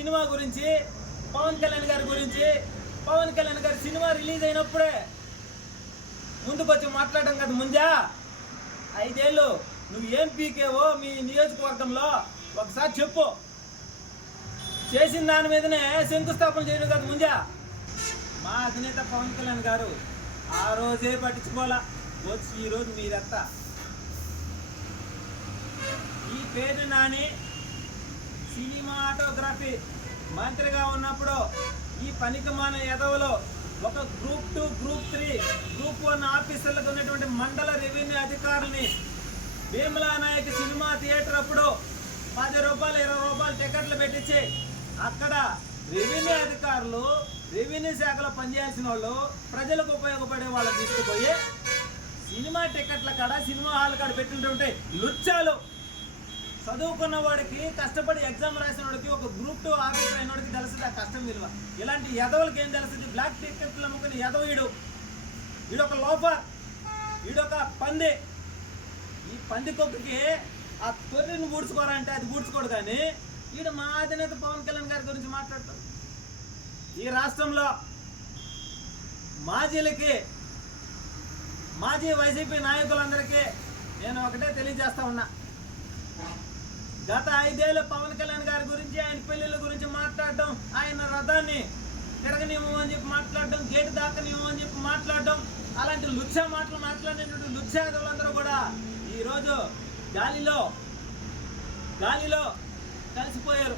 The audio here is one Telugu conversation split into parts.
సినిమా గురించి, పవన్ కళ్యాణ్ గారి గురించి, పవన్ కళ్యాణ్ గారి సినిమా రిలీజ్ అయినప్పుడే ముందుకొచ్చి మాట్లాడడం కదా ముంజా. 5 ఏళ్ళు నువ్వు ఏం పీకేవో మీ నియోజకవర్గంలో ఒకసారి చెప్పు. చేసిన దాని మీదనే శంకుస్థాపన చేయడం కదా ముంజా. మా అధినేత పవన్ కళ్యాణ్ గారు ఆ రోజే పట్టించుకోవాలా, వచ్చి ఈరోజు మీరెత్తా. ఈ పేరు నాని సినిమాటోగ్రఫీ మంత్రిగా ఉన్నప్పుడు ఈ పనికిమాన ఎదవలో ఒక గ్రూప్ 2, గ్రూప్ 3, గ్రూప్ 1 ఆఫీసర్లకు ఉన్నటువంటి మండల రెవెన్యూ అధికారులని భీమలా నాయక్ సినిమా థియేటర్ అప్పుడు 10 రూపాయలు 20 రూపాయలు టికెట్లు పెట్టించి అక్కడ రెవెన్యూ అధికారులు, రెవెన్యూ శాఖలో పనిచేయాల్సిన వాళ్ళు, ప్రజలకు ఉపయోగపడే వాళ్ళని తీసుకుపోయి సినిమా టికెట్ల కాడ, సినిమా హాల్ కాడ పెట్టినటువంటి లుచ్చాలు. చదువుకున్న వాడికి, కష్టపడి ఎగ్జామ్ రాసిన వాడికి, ఒక గ్రూప్ 2 ఆఫీసర్ అయిన వాడికి తెలుస్తుంది ఆ కష్టం విలువ. ఇలాంటి ఎదవలకి ఏం తెలుస్తుంది? బ్లాక్ టికెట్లు అమ్ముకుని ఎదవ వీడొక లోఫర్, వీడొక పంది. ఈ పంది కుక్కకి ఆ తొర్రిని పూడ్చుకోరంటే అది పూడ్చుకోడు. కానీ వీడు మా అధినేత పవన్ కళ్యాణ్ గారి గురించి మాట్లాడతాం. ఈ రాష్ట్రంలో మాజీ వైసీపీ నాయకులందరికీ నేను ఒకటే తెలియజేస్తా ఉన్నా. గత 5 ఏళ్ళు పవన్ కళ్యాణ్ గారి గురించి, ఆయన పెళ్లిళ్ళ గురించి మాట్లాడడం, ఆయన రథాన్ని తిరగనివ్వమని చెప్పి మాట్లాడడం, గేటు దాకనివ్వమని చెప్పి మాట్లాడడం, అలాంటి లుచ్చా మాటలు మాట్లాడినటువంటి లుచ్చాదులందరూ కూడా ఈరోజు గాలిలో కలిసిపోయారు.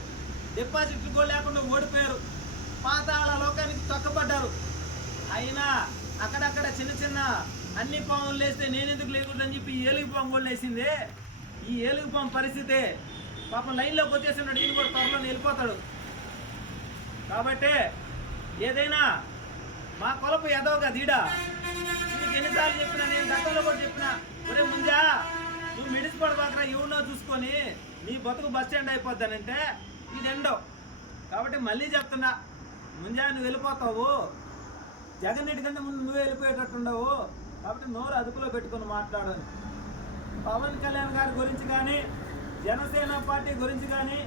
డిపాజిట్లు కూడా లేకుండా ఓడిపోయారు, పాతాళ లోకానికి తొక్కబడ్డారు. అయినా అక్కడక్కడ చిన్న అన్ని పాములు లేస్తే నేనెందుకు లేకూడదని చెప్పి ఏలుగు పాము కూడా లేసింది. ఈ ఏలుగు పాము పరిస్థితి పాపం లైన్లోకి వచ్చేసినాడు, ఈయన కూడా త్వరలో వెళ్ళిపోతాడు. కాబట్టి ఏదైనా మా కొలపు ఎదవగా దీడా నీకు ఎన్నిసార్లు చెప్పినా, నేను గతంలో కూడా చెప్పినా, ఒరే ముంజా నువ్వు మిడిసిపడబాకరా, ఎవరినో చూసుకొని నీ బతుకు బస్ స్టాండ్ అయిపోద్దానంటే ఇది ఎండో. కాబట్టి మళ్ళీ చెప్తున్నా, ముంజా నువ్వు వెళ్ళిపోతావు, జగన్ రెడ్డి కంటే ముందు నువ్వే వెళ్ళిపోయేటట్టుండవు. కాబట్టి నోరు అదుపులో పెట్టుకుని మాట్లాడాలి. పవన్ కళ్యాణ్ గారి గురించి కానీ, జనసేన పార్టీ గురించి కానీ